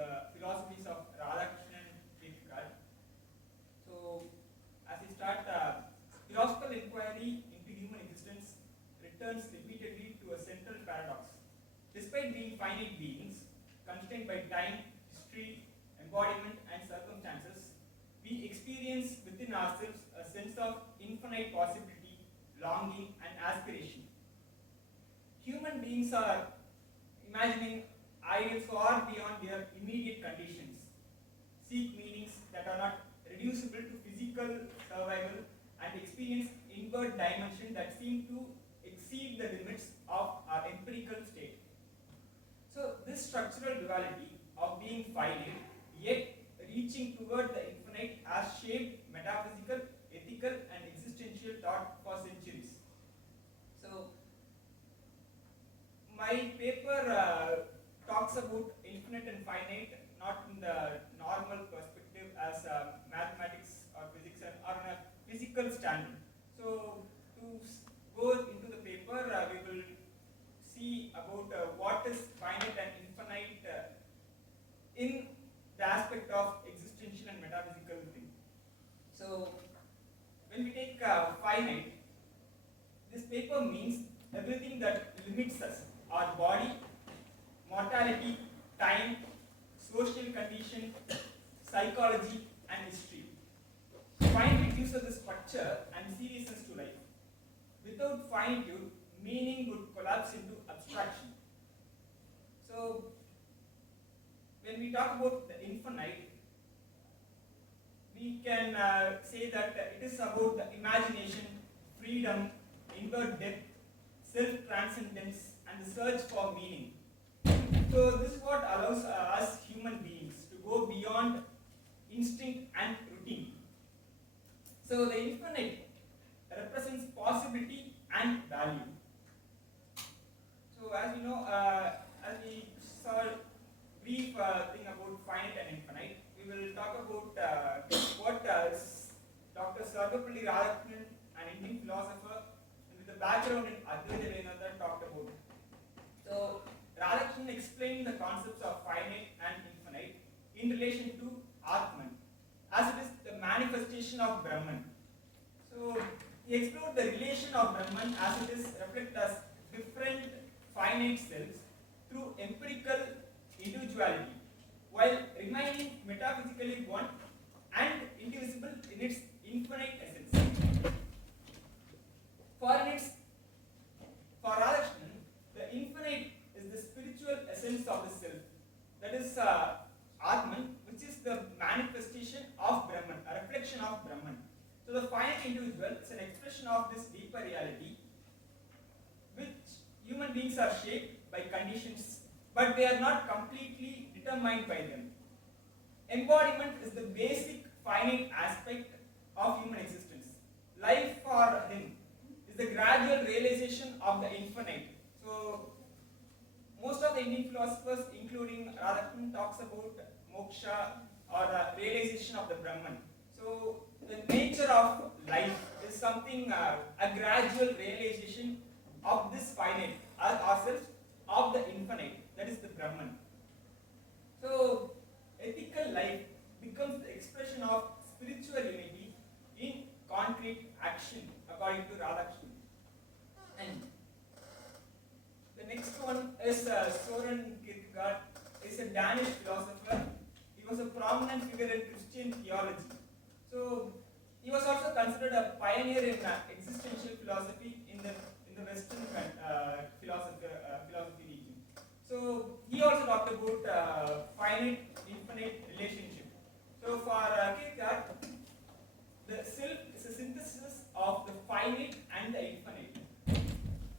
the Philosophies of Radhakrishnan and Kierkegaard. So, as we start, philosophical inquiry into human existence returns repeatedly to a central paradox. Despite being finite beings, constrained by time, history, embodiment, and circumstances, we experience within ourselves a sense of infinite possibility, longing, and aspiration. Human beings are imagining ideals far beyond their immediate conditions, seek meanings that are not reducible to physical survival, and experience inward dimension that seem to exceed the limits of our empirical state. So this structural duality of being finite yet reaching toward the infinite has shaped metaphysical, ethical, and existential thought for centuries. So my paper talks about infinite and finite not in the normal perspective as mathematics or physics or on a physical standard. So to go into the paper, we will see about what is finite and infinite in the aspect of existential and metaphysical thing. So when we take finite, this paper means everything that limits us, our body, mortality, time, social condition, psychology, and history. Finitude gives us the structure and seriousness to life. Without finitude, meaning would collapse into abstraction. So, when we talk about the infinite, we can say that it is about the imagination, freedom, inward depth, self-transcendence, and the search for meaning. So this is what allows us human beings to go beyond instinct and routine. So the infinite represents possibility and value. So as we know, as we saw a brief thing about finite and infinite, we will talk about what Dr. Sharullesh, an Indian philosopher with a background in Advaita Vedanta, talked about. So Radhakrishnan explained the concepts of finite and infinite in relation to Atman, as it is the manifestation of Brahman. So he explored the relation of Brahman as it is reflected as different finite selves through empirical individuality, while remaining metaphysically one and indivisible in its infinite essence. For Radhakrishnan, the infinite is the spiritual essence of the self. That is Atman, which is the manifestation of Brahman, a reflection of Brahman. So the finite individual is an expression of this deeper reality, which human beings are shaped by conditions, but they are not completely determined by them. Embodiment is the basic finite aspect of human existence. Life for him is the gradual realization of the infinite. So most of the Indian philosophers, including Radhakrishnan, talks about moksha or realization of the Brahman. So the nature of life is something, a gradual realization of this finite, ourselves, of the infinite, that is the Brahman. So ethical life becomes the expression of spiritual unity in concrete action, according to Radhakrishnan. And the next one is Soren Kierkegaard. He is a Danish philosopher. He was a prominent figure in Christian theology. So he was also considered a pioneer in existential philosophy in the Western philosophy region. So he also talked about finite-infinite relationship. So for Kierkegaard, the self is a synthesis of the finite and the infinite.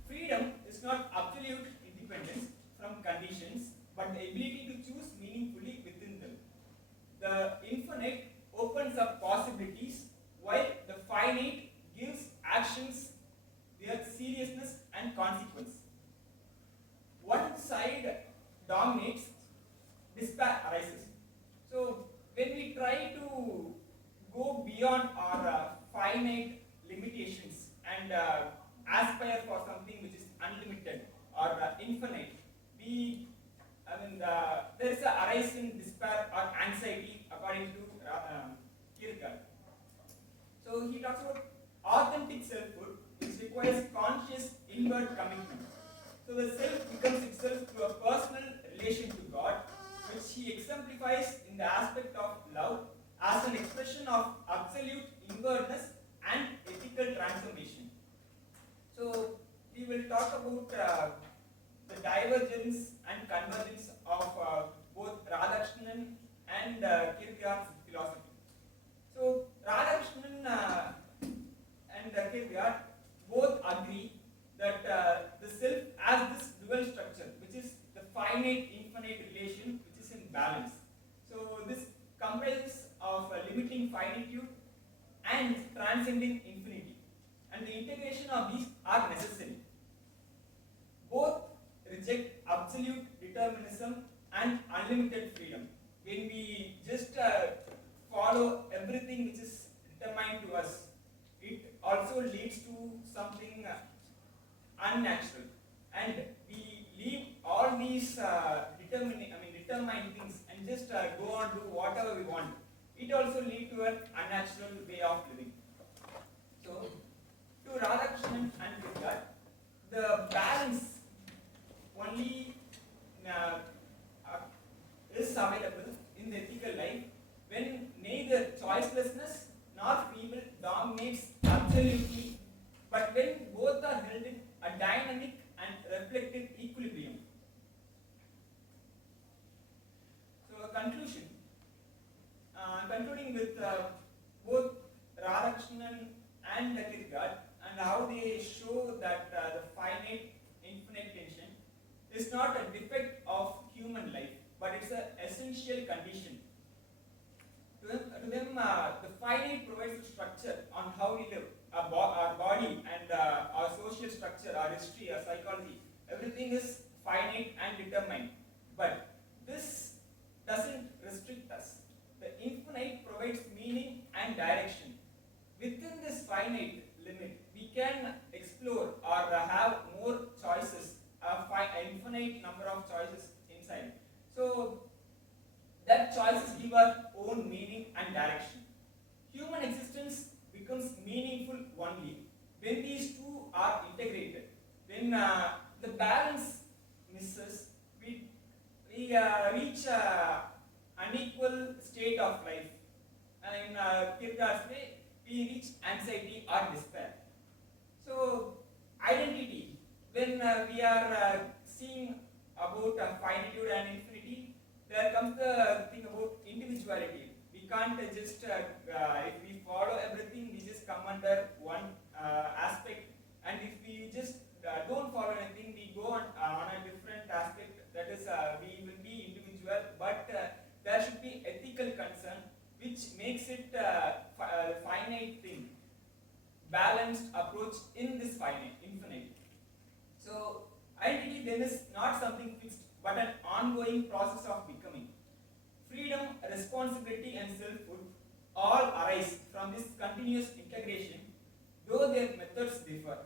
Freedom is not absolute independence from conditions, but the ability to choose meaningfully within them. The infinite opens up possibilities, while the finite gives actions their seriousness and consequence. One side dominates, despair arises. So when we try to go beyond our finite limitations and aspire for something which is unlimited or infinite, there is a rise in despair. So he talks about authentic selfhood, which requires conscious inward commitment. So the self becomes itself through a personal relation to God, which he exemplifies in the aspect of love as an expression of absolute inwardness and ethical transformation. So we will talk about the divergence and convergence of both Radhakrishnan and Kierkegaard's philosophy. So Radhakrishnan and Kierkegaard both agree that the self has this dual structure, which is the finite-infinite relation, which is in balance. So this comprises of limiting finitude and transcending infinity, and the integration of these are necessary. Both reject absolute determinism and unlimited freedom. When we just follow everything which is determined to us, it also leads to something unnatural, and we leave all these determined things and just go on do whatever we want. It also leads to an unnatural way of living. So, to Radhakrishnan and Kierkegaard, the balance only is available in the ethical life when neither choicelessness nor free will dominates absolutely, but when both are held in a dynamic and reflective equilibrium. So, a conclusion. Concluding with both Radhakrishnan and Kierkegaard and how they show that the finite-infinite tension is not a defect of human life, but it's an essential condition. To them, the finite provides a structure on how we live. Our body and our social structure, our history, our psychology, everything is finite and determined. But this doesn't restrict us. The infinite provides meaning and direction. Within this finite limit, we can explore or have more choices, an infinite number of choices inside. So that choices give our own meaning and direction. Human existence becomes meaningful only when these two are integrated. When the balance misses, we reach unequal state of life. And in Kierkegaard's way, we reach anxiety or despair. So, identity, when we are seeing about finitude and infinity, there comes the thing about individuality. We can't just, if we follow everything, we just come under one aspect, and if we just don't follow anything, we go on a different aspect. That is, we will be individual, but there should be ethical concern, which makes it a finite thing, balanced approach in this finite, infinite. So, identity then is not something fixed, but an ongoing process of becoming. Freedom, responsibility, and selfhood all arise from this continuous integration, though their methods differ.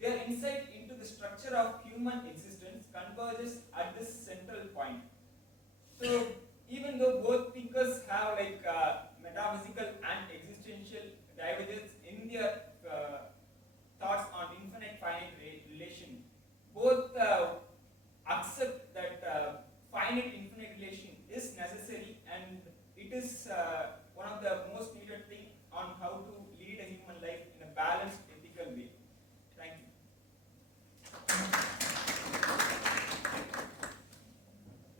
Their insight into the structure of human existence converges at this central point. So, even though both thinkers have metaphysical and existential divergence in their thoughts on infinite-finite relation, both accept that finite-infinite relation is necessary, and it is one of the most needed things on how to lead a human life in a balanced, ethical way. Thank you.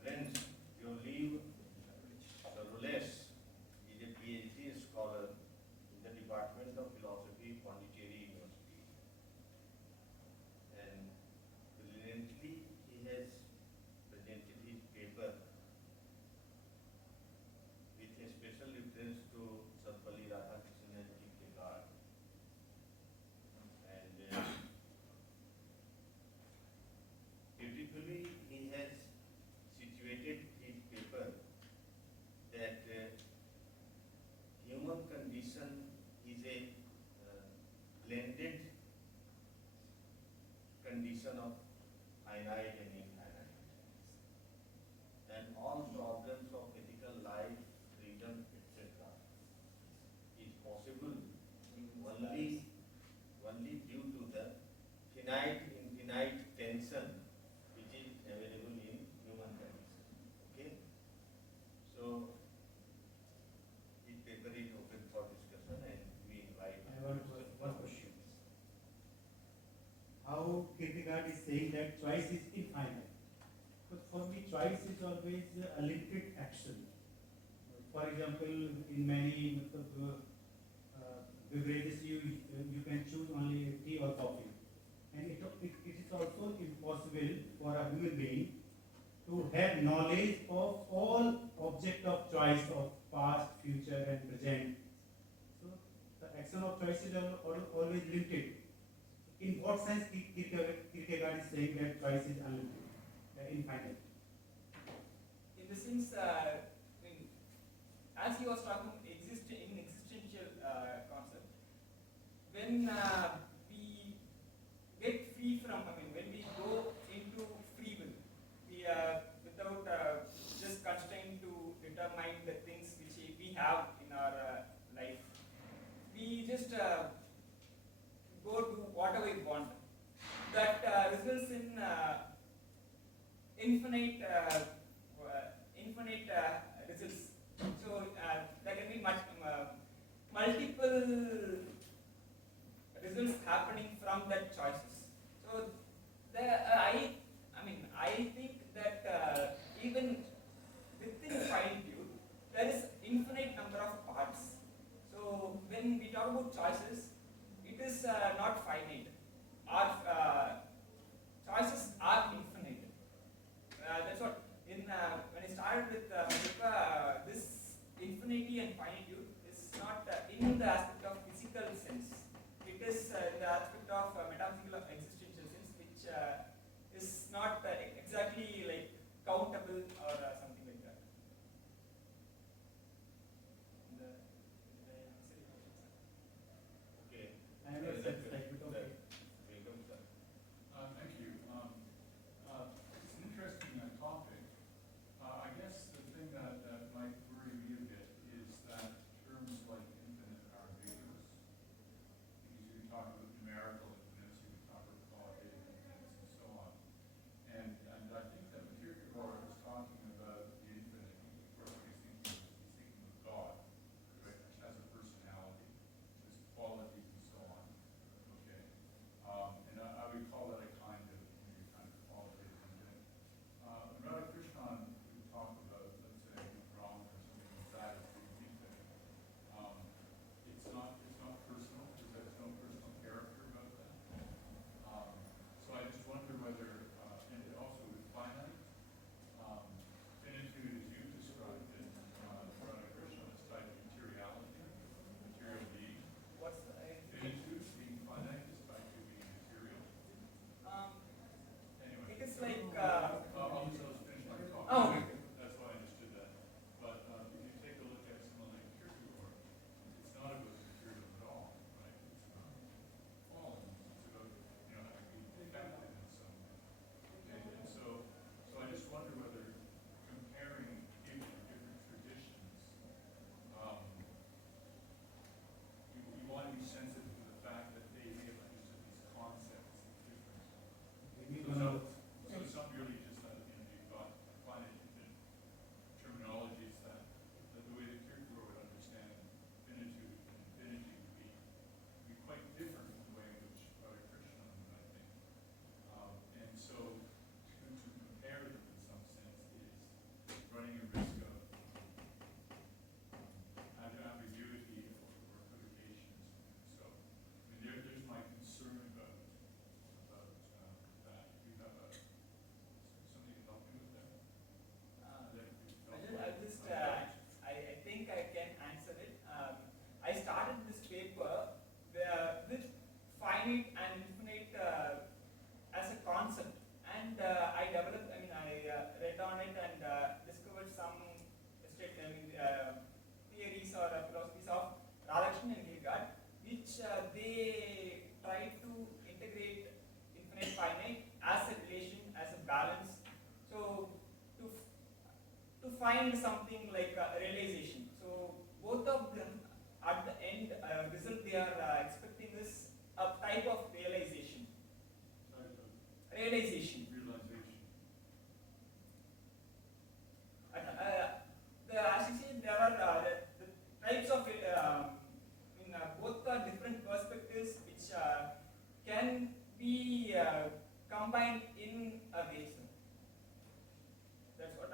Friends, Jolive Sharullesh is a PhD scholar in the Department of Philosophy, Pondicherry University. And brilliantly, he has presented his paper with a special only due to the finite-infinite tension which is available in human condition. Okay? So, this paper is open for discussion and we invite. I want one question. How Kierkegaard is saying that choice is infinite. But for me, choice is always a limited action. For example, in many beverages, you can choose only tea or coffee. And it is also impossible for a human being to have knowledge of all object of choice of past, future, and present. So the action of choice is always limited. In what sense Kierkegaard is saying that choice is unlimited, infinite? In the sense, as he was talking in existential concept, when we get free from, when we go into free will, we without just constrained to determine the things which we have in our life, we just go to whatever we want. That results in infinite results. So there can be multiple results happening from that choices. So I think that even within finitude there is infinite number of parts. So when we talk about choices, it is not finite. Our choices are infinite. That's what when I started with this infinity and finitude is not in the aspect of physical sense. It is in the aspect of metaphysical existential sense, which is not exactly like countable or something like that. Did I answer your question, sir? Okay. I am not satisfied with okay. Welcome, sir. Thank you. It's an interesting topic. I guess the thing that might worry me a bit is that terms like infinite are ambiguous. Because you can talk about numerical infinites, you can talk about qualitative infinites, and so on. And I think that when Kierkegaard is talking about the infinite, of course, when he's thinking of God, right, which has a personality, has qualities, and so on. Okay. And I would call that a kind of qualitative infinite. When Radhakrishnan would talk about, let's say, Brahma or something like that as being infinite, it's not personal because there's no personal character about that. So I just wonder whether, and also with finite, finitude as you described it, Radhakrishnan is tied to materiality, material being. What's the Finitude, being finite, is tied to being material. Anyway. It is like I'll just finish my talk. Oh, okay. That's why I understood that. But if you take a look at someone like Kierkegaard, it's not about material at all, right? It's not falling. It's about having been defective in some way. And so I just wonder whether comparing people from different traditions, you want to be sensitive to the fact that they may have understood these concepts differently. So some really just you've got finite infinite terminologies that the way that Kierkegaard would understand finitude and infinity would be quite different from the way in which Radhakrishnan would, I think. And so to compare them in some sense is running a risk of ambiguity or equivocation. So there's my concern about that. You have something to help me with that? I think I can answer it. I started this paper with finite and infinite as a concept, and I developed. I read on it and discovered some theories or philosophies of Radhakrishnan and Kierkegaard, which they try to integrate infinite finite as a relation, as a balance. So to find something like a realization. So both of them at the end result they are expecting type of realization. Type of Realization. realization. As you see, there are the types of it. Both are different perspectives which can be combined in a way. So that's what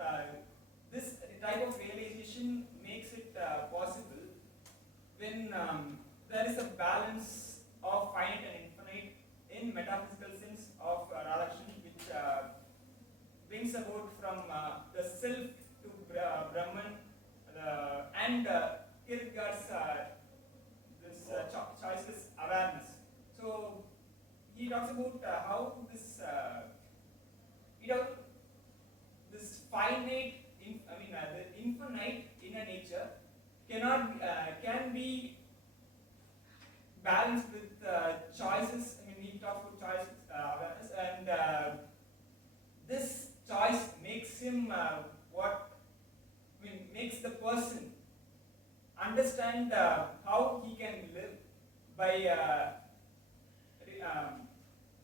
this type of realization makes it possible when there is a balance of finite and infinite in metaphysical sense of Radhakrishnan, which brings about from the self to Brahman, and Kierkegaard's choices awareness. So he talks about how this this finite, the infinite inner nature can be balanced with choices. He talks about choices awareness, and this choice makes him makes the person understand how he can live by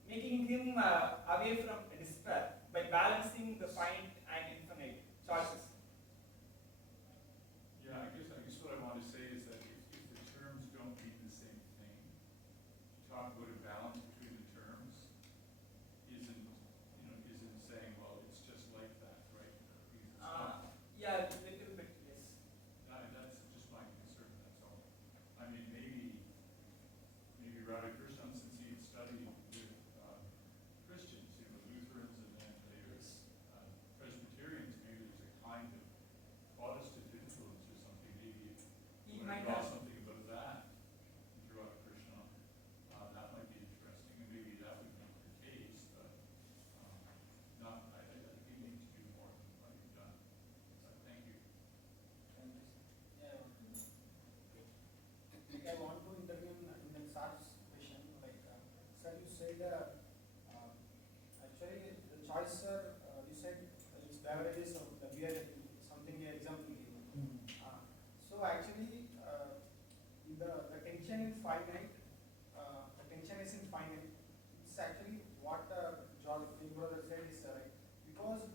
making him away from despair by balancing the finite and infinite choices. Yeah, I guess what I want to say is that if the terms don't mean the same thing, talk about a balance between the terms isn't saying, well, it's just like that, right? Because it's not. Yeah, a little bit, yes. That's just my concern, that's all. I mean, maybe Radhakrishnan, since he had studied with Christians, Lutherans, and then there's Presbyterians, maybe there's a kind of Protestant influence or something. Maybe He you might draw have. something about that into Radhakrishnan. That might be interesting, and maybe that would be the case, but not. I think you need to do more than what you've done. Thank you. Yeah, I want to intervene in the Sar's question. Sir, you said actually the choice, sir, you said it's beverages of the beer, something example given. So actually, the tension in finite, the tension is infinite. It's actually what Jolive brother said is right, because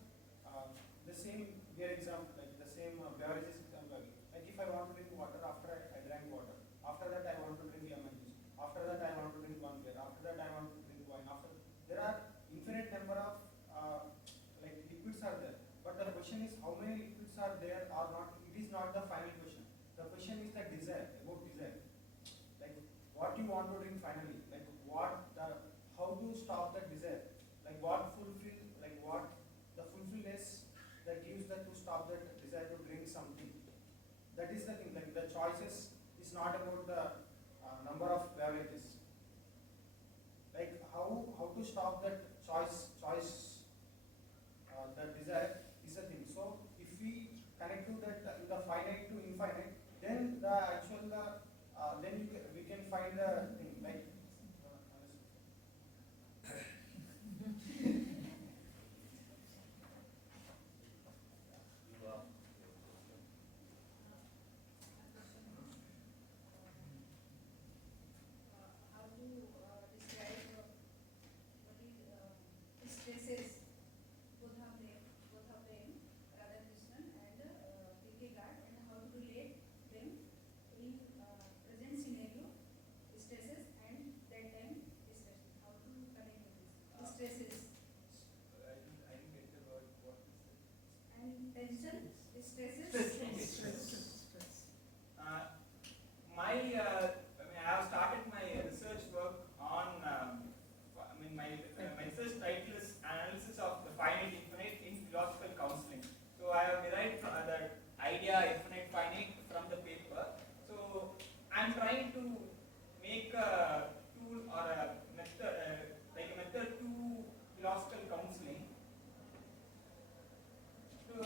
the same beer example, like the same beverages example. Like if I want to drink water, after I drank water, after that I want to drink lemon juice, after that I want to drink one beer, after that I want to drink wine. After there are infinite number of liquids are there, but the question is how many liquids are there or not. It is not the final question. The question is the desire, about desire. Like what you want to drink finally, like how to stop that desire, like what the fulfillness that gives that to stop that desire to drink something. That is the thing. Like the choices is not about the number of beverages. Like how to stop that choice that desire is a thing. So if we connect to that in the finite to infinite, then the actual we can find the thing like. How to describe what is stresses, both of them, Radhakrishnan and Kierkegaard, and how to relate them in present scenario, stresses, and that time stresses. How to connect with this stresses I didn't get the word. What is it? and tension, stresses. I have started my research work on. My research title is Analysis of the Finite Infinite in Philosophical Counseling. So I have derived the idea infinite finite from the paper. So I'm trying to make a tool or a method, like a method to philosophical counseling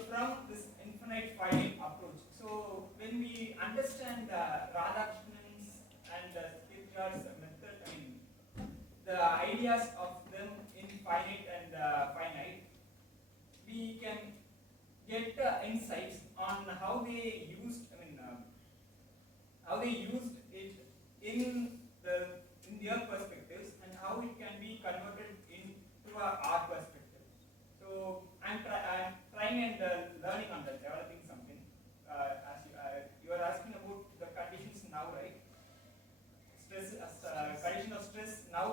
from this infinite finite approach. So when we understand Radhakrishnan's and Kierkegaard's method, the ideas of them in finite and finite, we can get insights on how they used, how they used it in their perspectives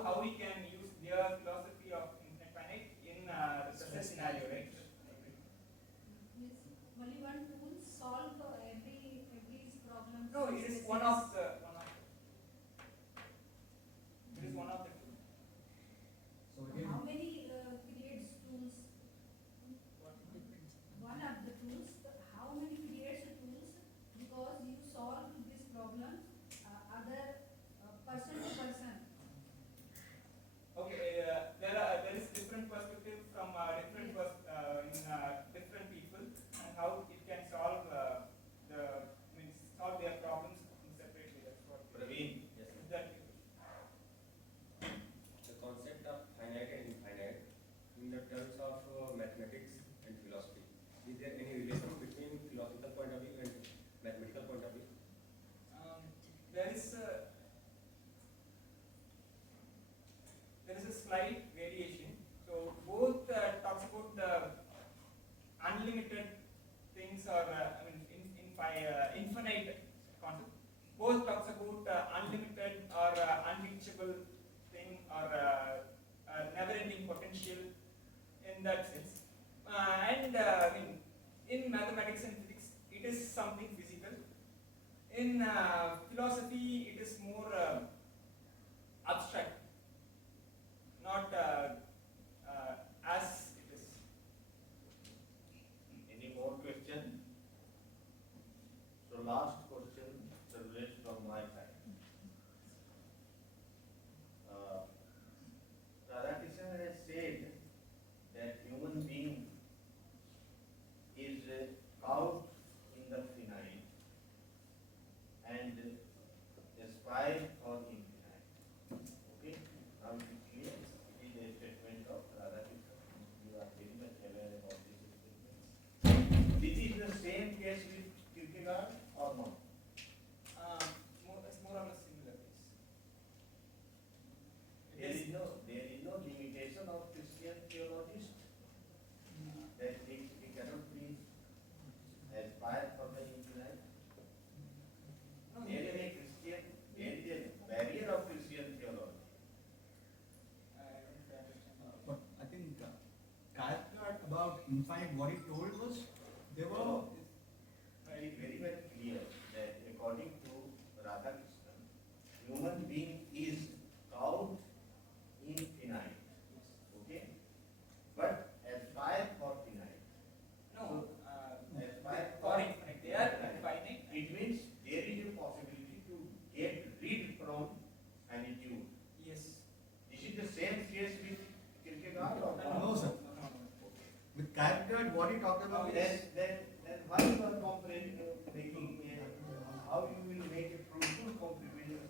how we can use their philosophy of infinite finite in the present scenario, right? Means only one tool solve every problem. No, it is one of the it is one of the two. So again, How many creates tools? One of the tools. How many creates tools? Because you solve this problem other person to person. Okay, there is different perspective from different different people and how it can solve solve their problems separately. That's what. Praveen, yes. Exactly. The concept of finite and infinite in the terms of mathematics and philosophy. Is there any relation between philosophical point of view and mathematical point of view? There is a slight variation. So both talks about the unlimited things or infinite concept. Both talks about unlimited or unreachable thing or never-ending potential in that sense. In mathematics and physics, it is something physical. In philosophy, it is more abstract, not as it is. Any more question? So last question, Sharullesh from my side. Radhakrishnan has said that human being is out in the finite and aspire for infinite. Okay? Now it is clear. It is a statement of Radhakrishnan. You are very much aware about this statement. This is the same case with Kierkegaard or not? It's more or less similar case. There is no limitation of Christian theologists that we cannot be aspire for the infinite. No, There is a barrier of Christian theology. I don't understand. but I think Kierkegaard about infinite, what he told was there were. No, it is very well clear that according to Radhakrishnan, human being is called infinite. Okay? But aspire for finite. No, Aspire for infinite. They are finite. It means there is a possibility to get rid from finitude. Yes. This is the same case with Kierkegaard or No, sir. Okay. With Kierkegaard, what he talked about is Then why you are making how you will make a fruitful comparison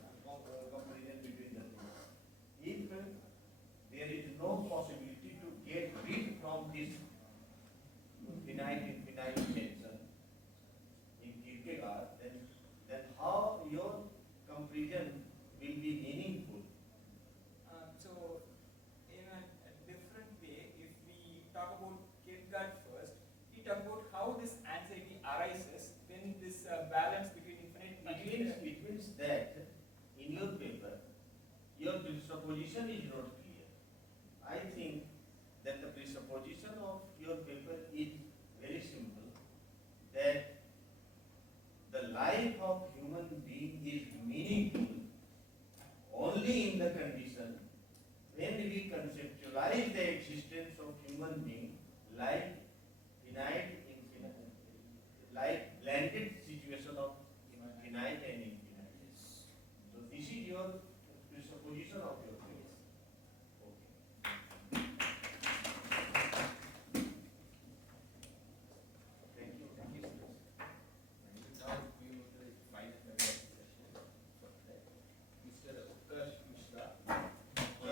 between the two? If there is no possibility to get rid from this finite tension in Kierkegaard, then how your comparison will be meaningful? So, in a different way, if we talk about Kierkegaard first, we talk about how this anxiety arises when this balance between infinite and It means that in your paper, your presupposition is not clear. I think that the presupposition of your paper is very simple, that the life of human being is meaningful only in the condition when we conceptualize the existence of human being like finite, infinite, like blended